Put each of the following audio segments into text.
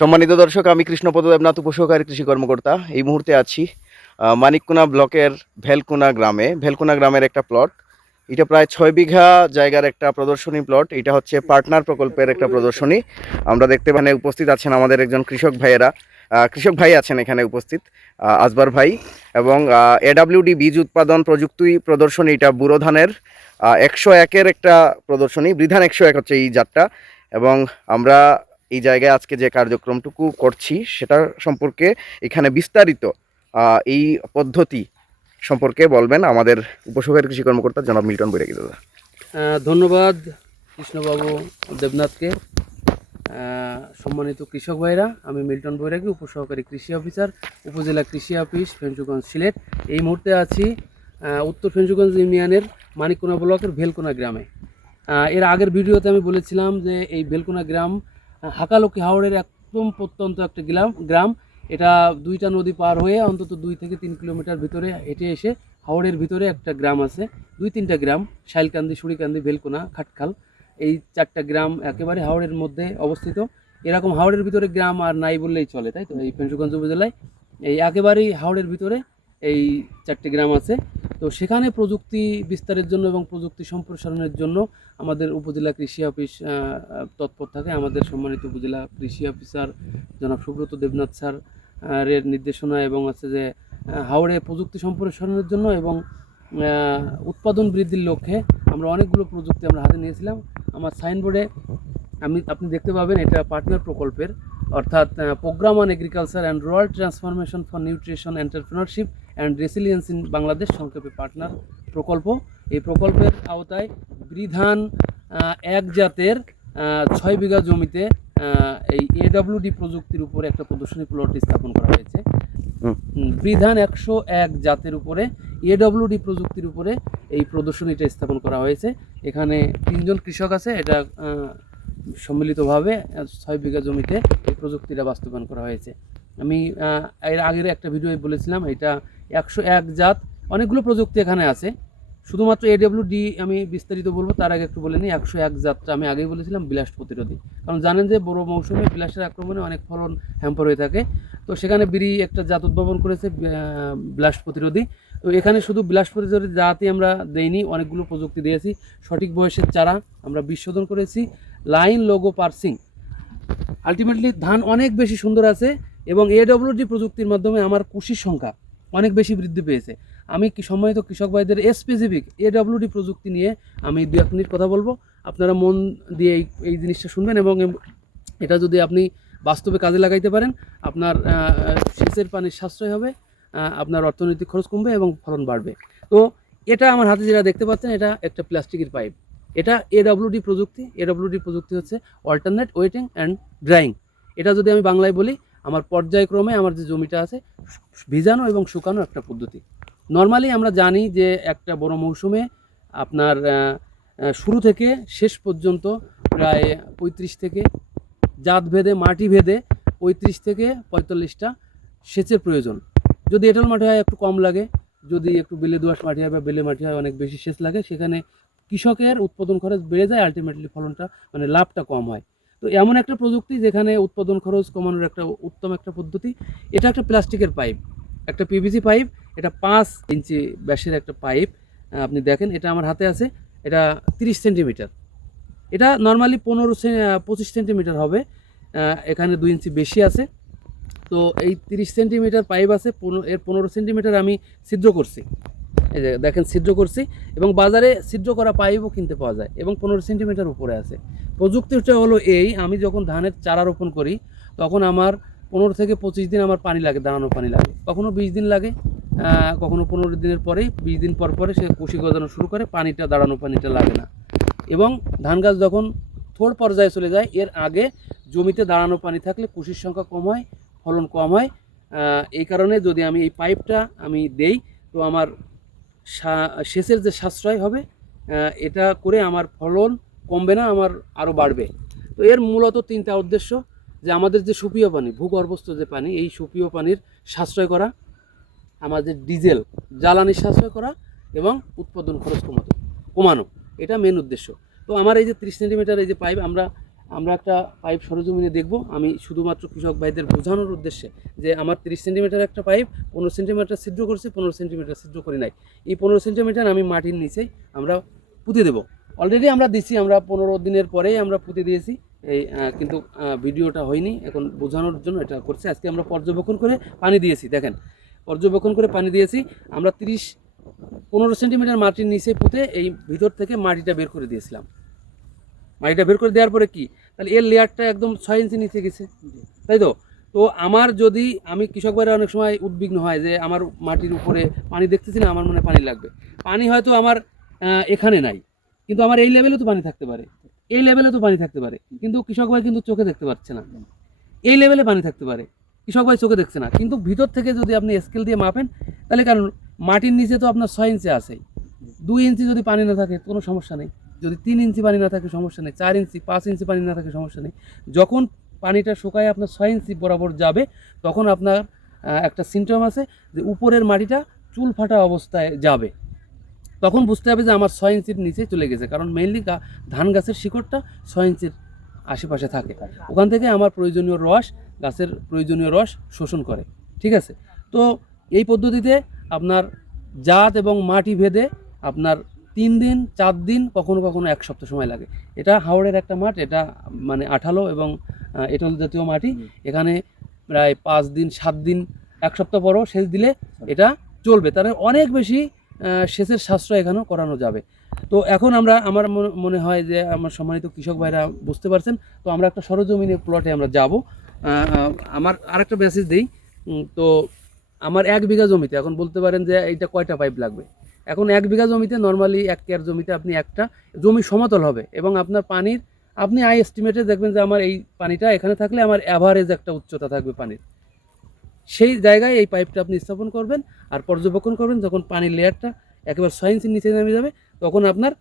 সম্মানিত দর্শক, আমি কৃষ্ণপদ দেবনাথ, উপসহকারী কৃষি কর্মকর্তা। এই মুহূর্তে আছি মানিককুনা ব্লকের ভেলকুনা গ্রামের একটা প্লট। এটা প্রায় 6 বিঘা জায়গার একটা প্রদর্শনী প্লট। এটা হচ্ছে পার্টনার প্রকল্পের একটা প্রদর্শনী। আমরা দেখতে পাই উপস্থিত আছেন আমাদের একজন কৃষক ভাই আছেন এখানে উপস্থিত, আসবার ভাই। এবং এডাব্লিউডি বীজ উৎপাদন প্রযুক্তি প্রদর্শনী, এটা বুড়ো ধানের 101-এর একটা প্রদর্শনী। বৃধান 101 হচ্ছে এই জাতটা। এবং আমরা এই জায়গায় আজকে যে কার্যক্রমটুকু করছি সেটা সম্পর্কে এখানে বিস্তারিত এই পদ্ধতি সম্পর্কে বলবেন আমাদের উপসহকারী কৃষি কর্মকর্তা জনাব মিল্টন বৈরাগী দাদা। ধন্যবাদ কৃষ্ণবাবু দেবনাথকে। সম্মানিত কৃষক ভাইরা, আমি মিল্টন বৈরাগী, উপসহকারী কৃষি অফিসার, উপজেলা কৃষি অফিস, ফেঞ্চুগঞ্জ, সিলেট। এই মুহূর্তে আছি উত্তর ফেঞ্চুগঞ্জ ইউনিয়নের মানিককুনা ব্লকের ভেলকুনা গ্রামে। এর আগের ভিডিওতে আমি বলেছিলাম যে এই ভেলকুনা গ্রাম হাকালুকি হাওড়ের একদম প্রত্যন্ত একটা গ্রাম। এটা দুইটা নদী পার হয়ে অন্তত 2 থেকে 3 কিলোমিটার ভিতরে হেঁটে এসে হাওড়ের ভিতরে একটা গ্রাম আছে, 2-3টা গ্রাম, শাইলকান্দি, সুড়িকান্দি, ভেলকুনা, খাটখাল। এই 4টা গ্রাম একেবারে হাওড়ের মধ্যে অবস্থিত। এরকম হাওড়ের ভিতরে গ্রাম আর নাই বললেই চলে, তাই তো? এই ফেঞ্চুগঞ্জ উপজেলায় এই একেবারেই হাওড়ের ভিতরে এই 4টে গ্রাম আছে। তো সেখানে প্রযুক্তি বিস্তারের জন্য এবং প্রযুক্তি সম্প্রসারণের জন্য আমাদের উপজেলা কৃষি অফিস তৎপর থাকে। আমাদের সম্মানিত উপজেলা কৃষি অফিসার জনাব সুব্রত দেবনাথ স্যার এর নির্দেশনা এবং আছে যে হাওড়ে প্রযুক্তি সম্প্রসারণের জন্য এবং উৎপাদন বৃদ্ধির লক্ষ্যে আমরা অনেকগুলো প্রযুক্তি আমরা হাতে নিয়েছিলাম। আমার সাইনবোর্ডে আপনি দেখতে পাবেন, এটা পার্টনার প্রকল্পের, অর্থাৎ program on agriculture and rural transformation for nutrition entrepreneurship and resilience in Bangladesh, সংক্ষেপে পার্টনার প্রকল্প। এই প্রকল্পের আওতায় বৃধান 1 জাতের 6 বিঘা জমিতে এই এডব্লিউডি প্রযুক্তির উপরে একটা প্রদর্শনী প্লট স্থাপন করা হয়েছে। বৃধান 101 জাতের উপরে এডব্লিউডি প্রযুক্তির উপরে এই প্রদর্শনীটা স্থাপন করা হয়েছে। এখানে 3 জন কৃষক আছে। এটা সম্মিলিতভাবে 6 বিঘা জমিতে এই প্রযুক্তিটা বাস্তবায়ন করা হয়েছে। আমি এর আগের একটা ভিডিও বলেছিলাম, এটা 101 জাত, অনেকগুলো প্রযুক্তি এখানে আছে। শুধুমাত্র এডব্লিউডি আমি বিস্তারিত বলবো, তার আগে একটু বলে নিই। 101 জাতটা আমি আগেই বলেছিলাম ব্লাস্ট প্রতিরোধী, কারণ জানেন যে বড় মৌসুমে ব্লাস্টের আক্রমণে অনেক ফলন হ্যাম্পার হয়ে থাকে। তো সেখানে বিরি একটা জাত উদ্ভাবন করেছে ব্লাস্ট প্রতিরোধী। তো এখানে শুধু ব্লাস্ট প্রতিরোধী জাতই আমরা দেইনি, অনেকগুলো প্রযুক্তি দিয়েছি। সঠিক বয়সের চারা আমরা বিশোধন করেছি, লাইন লোগো পার্সিং। আলটিমেটলি ধান অনেক বেশি সুন্দর আছে এবং এডব্লিউডি প্রযুক্তির মাধ্যমে আমার কুশির সংখ্যা অনেক বেশি বৃদ্ধি পেয়েছে। আমি সম্মানিত কৃষক ভাইদের স্পেসিফিক এডব্লিউডি প্রযুক্তি নিয়ে আমি 2-1 মিনিট কথা বলবো। আপনারা মন দিয়ে এই জিনিসটা শুনবেন এবং এটা যদি আপনি বাস্তবে কাজে লাগাইতে পারেন, আপনার সেচের পানির সাশ্রয় হবে, আপনার অর্থনৈতিক খরচ কমবে এবং ফলন বাড়বে। তো এটা আমার হাতে যেটা দেখতে পাচ্ছেন, এটা একটা প্লাস্টিকের পাইপ। এটা এডব্লিউডি প্রযুক্তি। এডব্লিউডি প্রযুক্তি হচ্ছে অল্টারনেট ওয়েটিং অ্যান্ড ড্রাইং। এটা যদি আমি বাংলায় বলি, আমার পর্যায়ক্রমে আমার যে জমিটা আছে ভিজানো এবং শুকানো একটা পদ্ধতি। নর্মালি আমরা জানি যে একটা বড় মৌসুমে আপনার শুরু থেকে শেষ পর্যন্ত প্রায় 35 থেকে জাত ভেদে, মাটি ভেদে 35 থেকে 45টা সেচের প্রয়োজন। যদি এঁটেল মাটি হয় একটু কম লাগে, যদি একটু বেলে দোআঁশ মাটি হয় বা বেলে মাটি হয় অনেক বেশি সেচ লাগে। সেখানে কৃষকের উৎপাদন খরচ বেড়ে যায়, আলটিমেটলি ফলনটা মানে লাভটা কম হয়। তো এমন একটা প্রযুক্তি যেখানে উৎপাদন খরচ কমানোর একটা উত্তম একটা পদ্ধতি। এটা একটা প্লাস্টিকের পাইপ, একটা পিভিসি পাইপ। এটা 5 ইঞ্চি ব্যাসের একটা পাইপ। আপনি দেখেন, এটা আমার হাতে আছে। এটা 30 সেন্টিমিটার। এটা নর্মালি 25 সেন্টিমিটার হবে, এখানে 2 ইঞ্চি বেশি আছে। তো এই 30 সেন্টিমিটার পাইপ আছে, এর 15 সেন্টিমিটার আমি ছিদ্র করছি। এই যে দেখেন, ছিদ্র করছি এবং বাজারে ছিদ্র করা পাইপও কিনতে পাওয়া যায় এবং 15 সেন্টিমিটার উপরে আছে। প্রযুক্তিটা হলো এই, আমি যখন ধানের চারা রোপণ করি তখন আমার 15 থেকে 25 দিন আমার পানি লাগে, দাঁড়ানো পানি লাগে। কখনো 20 দিন লাগে, কখনো 15 দিনের পরেই, 20 দিন পর পরে সে কুশি গজানো শুরু করে, পানিটা দাঁড়ানো পানিটা লাগে না। এবং ধান গাছ যখন থোড় পর্যায়ে চলে যায়, এর আগে জমিতে দাঁড়ানো পানি থাকলে কুশির সংখ্যা কম হয়, ফলন কম হয়। এই কারণে যদি আমি এই পাইপটা আমি দেই, তো আমার সেচের যে সাশ্রয় হবে, এটা করে আমার ফলন কমবে না, আমার আরও বাড়বে। তো এর মূলত 3টা উদ্দেশ্য, যে আমাদের যে সুপেয় পানি, ভূগর্ভস্থ যে পানি, এই সুপেয় পানির সাশ্রয় করা, আমাদের ডিজেল জ্বালানির সাশ্রয় করা এবং উৎপাদন খরচ কমানো, এটা মেন উদ্দেশ্য। তো আমার এই যে 30 সেন্টিমিটার এই যে পাইপ, আমরা আমরা একটা পাইপ সরজমিনে দেখব। আমি শুধুমাত্র কৃষক ভাইদের বোঝানোর উদ্দেশ্যে যে আমার 30 সেন্টিমিটার একটা পাইপ 15 সেন্টিমিটার ছিদ্র করছি, 15 সেন্টিমিটার ছিদ্র করি নাই। এই 15 সেন্টিমিটার আমি মাটির নিচেই আমরা পুঁতে দেবো। অলরেডি আমরা দিচ্ছি, আমরা 15 দিনের পরেই আমরা পুঁতে দিয়েছি। এই কিন্তু ভিডিওটা হয়নি, এখন বোঝানোর জন্য এটা করছি। আজকে আমরা পর্যবেক্ষণ করে পানি দিয়েছি, দেখেন পর্যবেক্ষণ করে পানি দিয়েছি আমরা 15 সেন্টিমিটার মাটির নিচে পুঁতে এই ভিতর থেকে মাটিটা বের করে দিয়েছিলাম। মাটিটা বের করে দেওয়ার পরে কি, তাহলে এর লেয়ারটা একদম 6 ইঞ্চি নিচে গেছে, তাই তো? তো আমার যদি আমি কৃষক ভাইরা অনেক সময় উদ্বিগ্ন হয় যে আমার মাটির উপরে পানি দেখতেছি না, আমার মনে হয় পানি লাগবে। পানি হয়তো আমার এখানে নাই, কিন্তু আমার এই লেভেলে তো পানি থাকতে পারে, এই লেভেলে তো পানি থাকতে পারে, কিন্তু কৃষক ভাই কিন্তু চোখে দেখতে পাচ্ছে না। এই লেভেলে পানি থাকতে পারে, কৃষক ভাই চোখে দেখছে না, কিন্তু ভিতর থেকে যদি আপনি স্কেল দিয়ে মাপেন, তাহলে কারণ মাটির নিচে তো আপনার 6 ইঞ্চি আছেই। 2 ইঞ্চি যদি পানি না থাকে কোনো সমস্যা নেই, যদি 3 ইঞ্চি পানি না থাকে সমস্যা নেই, 4 ইঞ্চি 5 ইঞ্চি পানি না থাকে সমস্যা নেই। যখন পানিটা শুকায় আপনার 6 ইঞ্চি বরাবর যাবে, তখন আপনার একটা সিমটম আছে যে উপরের মাটিটা চুল ফাটা অবস্থায় যাবে। তখন বুঝতে হবে যে আমার 6 ইঞ্চির নিচে চলে গেছে, কারণ মেইনলি ধান গাছের শিকড়টা 6 ইঞ্চির আশেপাশে থাকে, ওখান থেকে আমার প্রয়োজনীয় রস, গাছের প্রয়োজনীয় রস শোষণ করে। ঠিক আছে? তো এই পদ্ধতিতে আপনার জাত এবং মাটি ভেদে আপনার 3 দিন 4 দিন কখনো কখনো 1 সপ্তাহ সময় লাগে। এটা হাওড়ের একটা মাঠ, এটা মানে আঠালো এবং এঁটেল জাতীয় মাটি। এখানে প্রায় 5 দিন 7 দিন 1 সপ্তাহ পরও সেচ দিলে এটা চলবে, তার অনেক বেশি সেচের সাশ্রয় এখানেও করানো যাবে। তো এখন আমার মনে হয় যে আমার সম্মানিত কৃষক ভাইরা বুঝতে পারছেন। তো আমরা একটা সরজমিনে প্লটে আমরা যাব। আমার আরেকটা মেসেজ দিই। তো আমার 1 বিঘা জমিতে এখন বলতে পারেন যে এইটা কয়টা পাইপ লাগবে। এখন 1 বিঘা জমিতে নর্মালি 1 কেয়ার জমিতে আপনি একটা জমি সমতল হবে এবং আপনার পানির আপনি এস্টিমেটে দেখবেন যে আমার এই পানিটা এখানে থাকলে আমার অ্যাভারেজ একটা উচ্চতা থাকবে পানির, সেই জায়গায় এই পাইপটা আপনি স্থাপন করবেন আর পর্যবেক্ষণ করবেন। যখন পানির লেয়ারটা একেবারে 6 ইঞ্চির নিচে নেমে যাবে, তখন আপনার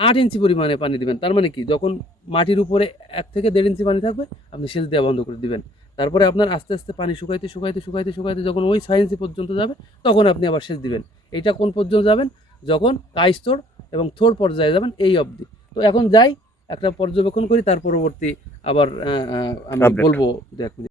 8 ইঞ্চি পরিমাণে পানি দিবেন। তার মানে কি, যখন মাটির উপরে 1 থেকে 1.5 ইঞ্চি পানি থাকবে, আপনি সেচ দেওয়া বন্ধ করে দিবেন। তারপরে আপনার আস্তে আস্তে পানি শুকাইতে শুকাইতে শুকাইতে শুকাইতে যখন ওই 6 ইঞ্চি পর্যন্ত যাবে, তখন আপনি আবার সেচ দিবেন। এইটা কোন পর্যন্ত যাবেন, যখন কাইস্তর এবং থোর পর্যায়ে যাবেন, এই অবধি। তো এখন যাই একটা পর্যবেক্ষণ করি, তার পরবর্তী আবার আমি বলবো যে